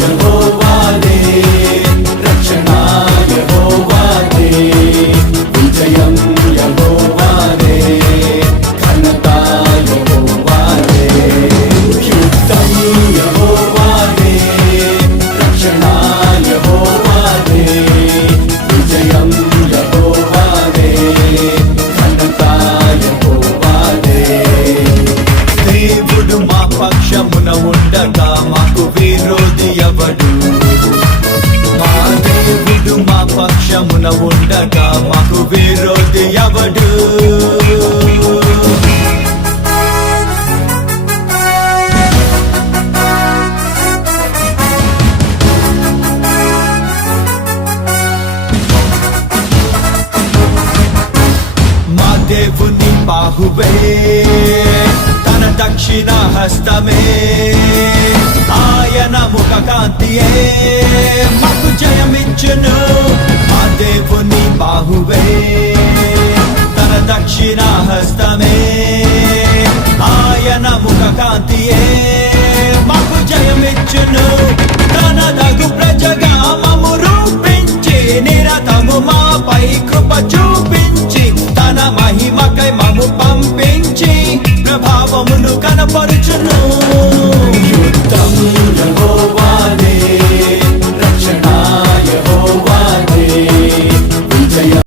యెహోవాదే, రక్షణ యెహోవాదే, విజయం యెహోవాదే, ఘనత యెహోవాదే. యుద్ధం యెహోవాదే, రక్షణ యెహోవాదే, విజయం యెహోవాదే, ఘనత యెహోవాదే. దేవుడు మా పక్షమున ఉండగా మాకు విరోధి ఎవడు? మా దేవుడు మా పక్షమున ఉండగా మాకు విరోధి ఎవడు? మా దేవుని బాహువే, తన దక్షిణ హస్తమే, ఆయన ముఖ కాంతియే మాకు జయమిచ్చును. మా దేవుని బాహువే, తన దక్షిణ హస్తమే, ఆయన ముఖ కాంతియే మాకు జయమిచ్చును. తన దగు ప్రజగా మమ్ము రూపించి నిరతము మాపై కృప చూపించి తన మహిమకై మమ్ము పంపించి ప్రభావమును కనపరుచును. యుద్ధం యెహోవాదే,